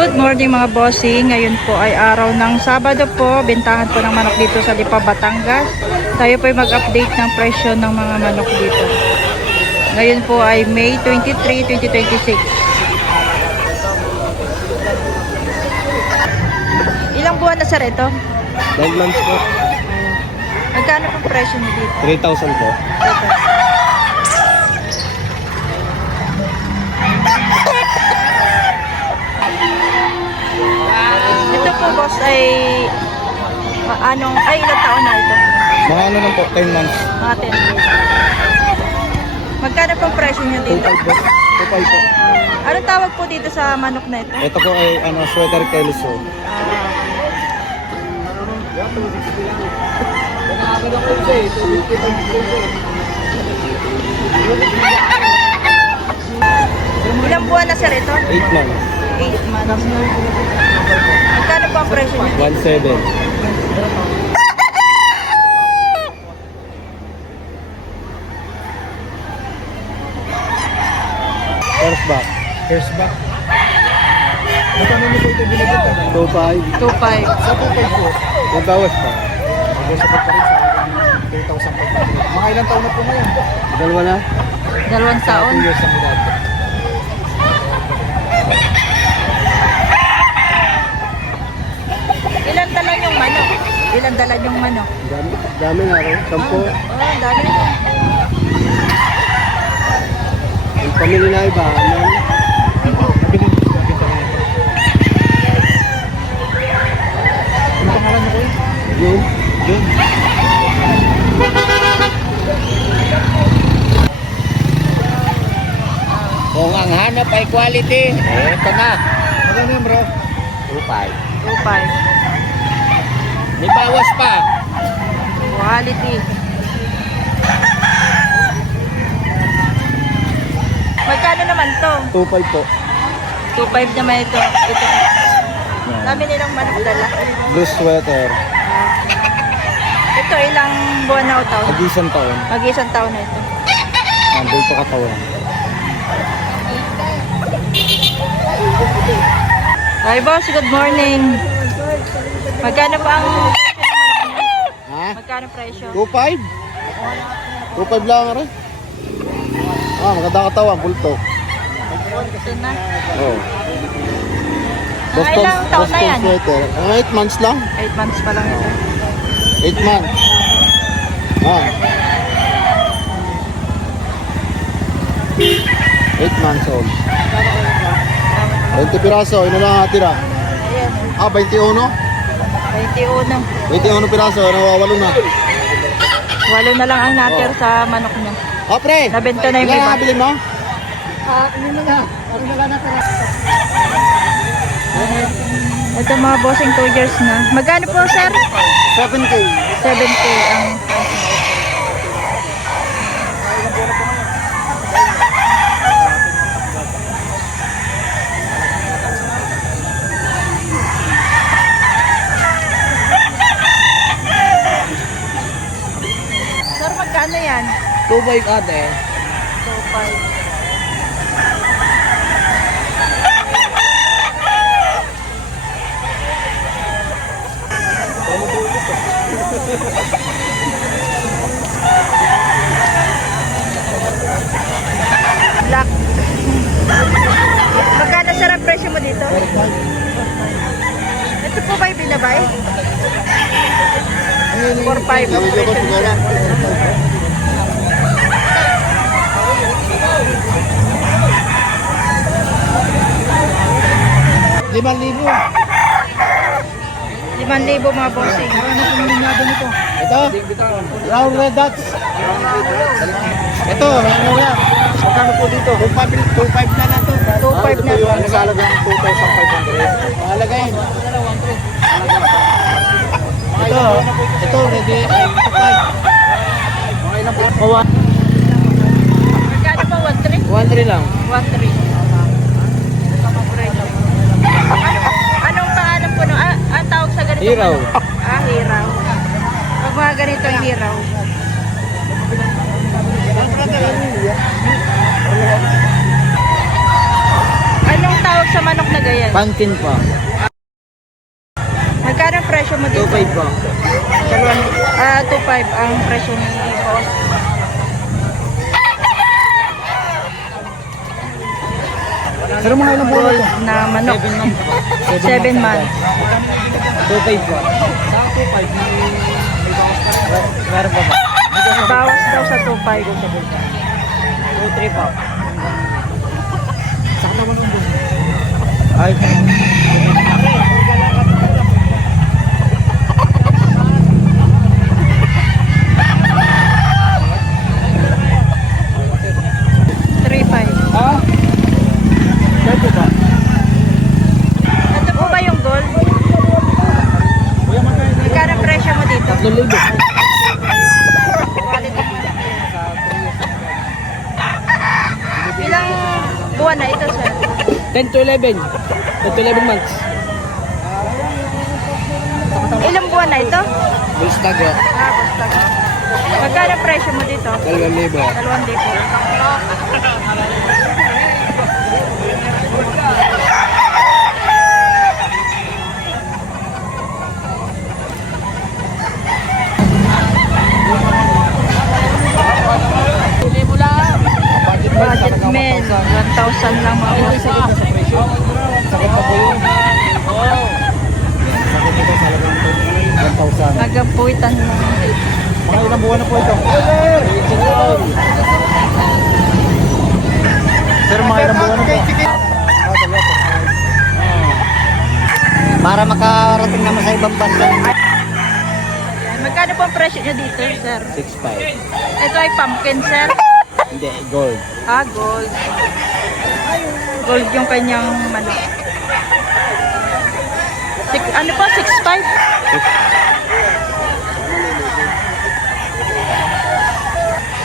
Good morning mga bossing. Ngayon po ay araw ng Sabado po. Bentahan po ng manok dito sa Lipa, Batangas. Tayo po ay mag-update ng presyo ng mga manok dito. Ngayon po ay May 23, 2026. Ilang buwan na sir ito? 9 months po. Magkano pong presyo niyo dito? 3,000 po. Ito po boss ay ilang taon na ito? Mga ano lang po, 10 months. Mga 10 years. Magkano pong presyo niyo dito? 2,500 po. 2,500 po. Anong tawag po dito sa manok na ito? Ito po ay sweater Kelso. Ilang buwan na sir ito? 8 months. 8 months. Magkano po ang presyo niyo? 1,700. First back. First back. Magkano nito ito binibenta? 2,500. 2.5. Sa 2,500 po. May bawas pa. Bawas pa rin sa 2,000 po. Mga ilang taon na po ngayon? Dalawa na. 2 taon. 2 years ang edad. Ilan dala yung manok? Ilan dala yung manok? Dami nga rin. 10. Dami. Ang pamilya na iba. Ano pangalan mo ko yun? June. Kung ang hanap ay quality, eto na. Magkano yan bro? 2.5. 2.5. May bawas pa. Quality. Magkano naman to? 2,500 po. 2.5 naman ito. Ito. Dami nilang manok dala. Blue sweater. Ito ilang buwan na o taon? Mag-isang taon. Mag-isang taon na ito. Nandun pa katawan. Hi boss, good morning. Magkano pa ang Ha? magkano presyo? 2,500? 2,500 lang rin. Maganda katawan. Bulto. Ito na. Oh. Mga ilang taon na yan? Sweater. 8 months lang. 8 months pa lang ito. 8 months. 8 months old. 20 piraso. Ino lang natira. Ayan. 21. 21. 21 piraso. Nawawalo na. 8 na lang ang natir sa manok niya. Pre! Nabenta na yung ilan iba. nabili mo? Ito mga bossing 2 years na. Magkano po sir? 7K. 7K ang sir, magkano yan? 2.5 ate. 2.5. Black. Magkano sir ang presyo mo dito? Ito po ba yung binabay? 4.5 ang presyo nila. 5,000. 5,000 mga bossing. Ano po nilinyado nito? Ito? Round red dots. Ito, ano yan? Magkano po dito? 2,500 na lang to. 2.5 na. Ito yung nagalaga ng 2,500. Mahalaga yun. Ito, ready. 2,500. Okay na po. Magkano po? 1.3? 1,300 lang. 1.3. Anong pangalan po? Ang tawag sa ganito? Hiraw. Hiraw. Pag mga ganito hiraw. Anong tawag sa manok na ganyan? Pumpkin po. Magkano ang presyo mo dito? 2.5 po. 2.5 ang presyo ni boss. Pero mga ilang buwan Gold na manok. 7 months. 2.5 po. Sa 2.5, meron pa ba? Bawas daw sa 2.5. 2.3 po. Saan naman ang buwan? Ay, 3.5. ah? Pwede ba? Ito po ba yung gold? Kuya, magkano? Magkano ang presyo mo dito? 3,000. Ilang buwan na ito, sir? 10 to 11. 10 to 11 months. Ilang buwan na ito? Bustag po. Basta. Magkano ang presyo mo dito? 2,000. 2,000. Budget men, 1,000 lang mga boss. Sakit na po yun. Sakit ito sa halagang 1,000. Nagapuitan mo. Mga ilang buwan na po ito? Sir, mga ilang buwan na po? Para makarating naman sa ibang bansa. Magkano po ang presyo niya dito, sir? 6.5. Ito ay pumpkin, sir. Hindi, gold. Gold. Gold yung kanyang manok. Ano po, 6.5?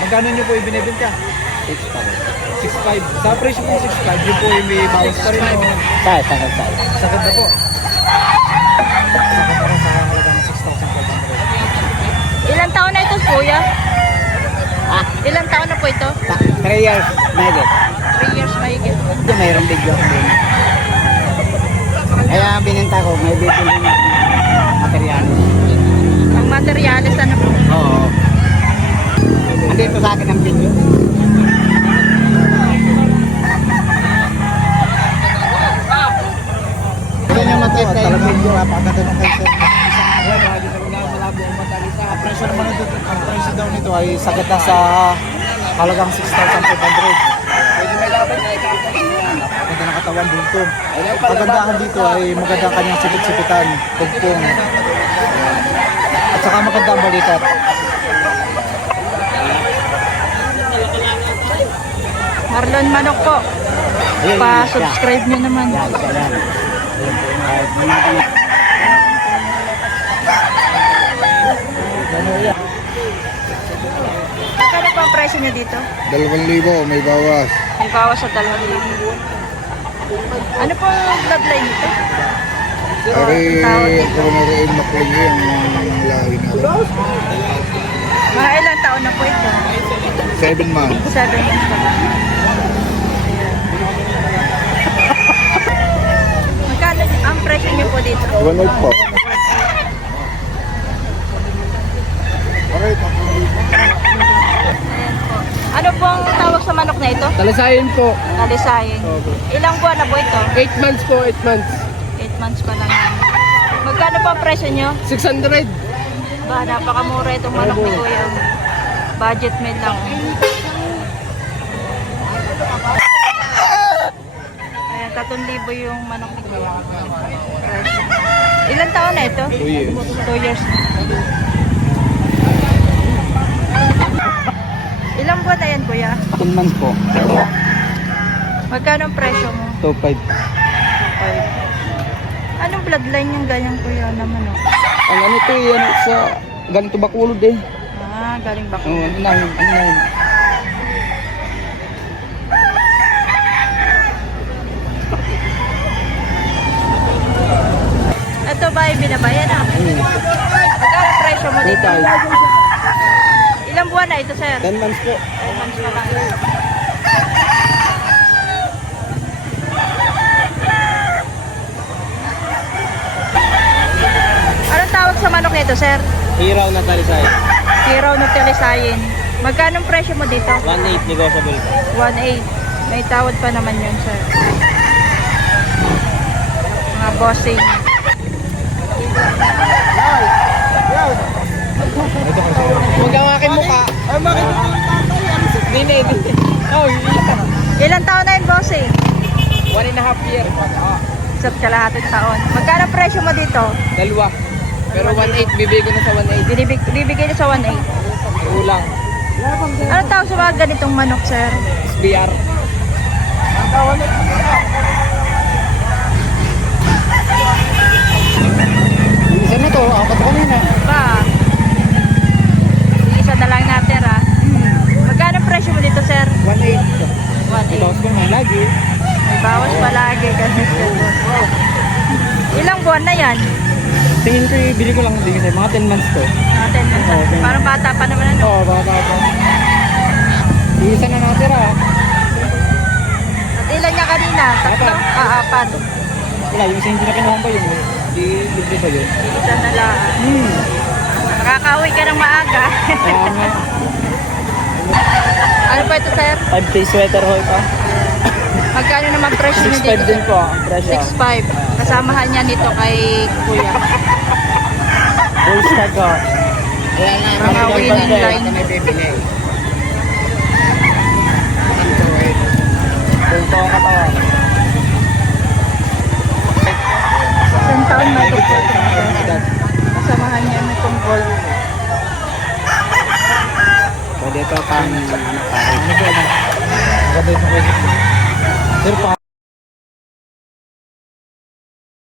Magkano nyo po ibinibenta? 6.5. 6.5. Sa presyo po 6.5, yun po yung may bawas pa rin. Sakit na po. Sakit na rin sa halagang 6,500. Ilang taon na ito, kuya? Ilang taon na po ito? 3 years, maybe. 3 years mahigit. Mayroong bigyo ko din. Kaya binenta ko, may bibili na material. Ang materialis, ano po? Oo. Andito sa akin ang video. Yan yung matay tayo. Talagang video, napakaganda ng kay sir. Ang presyo naman nito, ang presyo daw nito ay sagad na sa halagang 6,500. Maganda ng katawan dito. Ang kagandahan dito ay maganda ang kanyang sipit-sipitan, pugpong. At saka maganda ang balikat. Marlon Manok po. Pa-subscribe nyo naman. Yan, yan. Magkano po ang presyo niya dito? 2,000 may bawas. May bawas sa 2,000. Ano po ang bloodline nito? Ari, Tawag dito. ako na rin makulit ang lahi na rin. Mga ilang taon na po ito? 7 months. 7 months pa lang. Magkano ang presyo niyo po dito? 1.8 po. Ayan po. Ano pong tawag sa manok na ito? Talisayin po. Nalisayin. Ilang buwan na po ito? 8 months po, 8 months. 8 months pa lang. Magkano po ang presyo niyo? 600. Ba, napakamura itong manok ni Kuya. Budget meal lang. Ayan, 3,000 yung manok ni Kuya. Ilan taon na ito? 2 years. 2 years. Ilang buwan na yan, Kuya? 10 months po. Magkano ang presyo mo? 2.5. 5. Anong bloodline yung ganyan, Kuya, na manok? Ang ano to yan sa ganito bakulod eh. Galing ba? Ano na yun? Ito ba ay binabayan na? Magkano ang presyo mo dito? 2.5. Ilang buwan na ito, sir? 10 months po. 10 months pa lang. ito, sir? Hiraw na talisay. Hiraw na telesayin. Magkano ang presyo mo dito? 1.8 negotiable. 1.8. May tawad pa naman yun, sir. Mga bossing. Huwag ang aking mukha. Ay, bakit ito yung tatay? Minid. Oh, Ilang taon na yun, bossing? 1.5 year. Isa't kalahating taon. Magkano ang presyo mo dito? Dalawa. Pero 1.8, bibigay ko na sa 1.8. Bibigay na sa 1.8. Ulang. Anong tawag sa mga ganitong manok, sir? SBR. Isa na to, apat ko na. Ba? Isa na lang natin, ha? Magkano ang presyo mo dito, sir? 1.8. 1.8. ko naman lagi. May bawas palagi kasi. Ilang buwan na yan? Tingin ko ibili ko lang din kasi mga 10 months to. Natin, Okay. parang bata pa naman, ano? Oo, baka pa. Isa na natira. At ilan niya kanina? Tatlo? Apat. Wala, yung isa hindi na kinuha pa yun. Di libre pa yun. Isa na lang. Nakakauwi ka ng maaga. Kaya nga, Ano pa ito, sir? 5K sweater haul pa. Magkano naman presyo niyo 6.5 dito? din po ang presyo. 6.5. Kasamahan niya nito kay Kuya. Full stack ko. Kaya na, Mga winning line. may bibili. Full to ang katawan.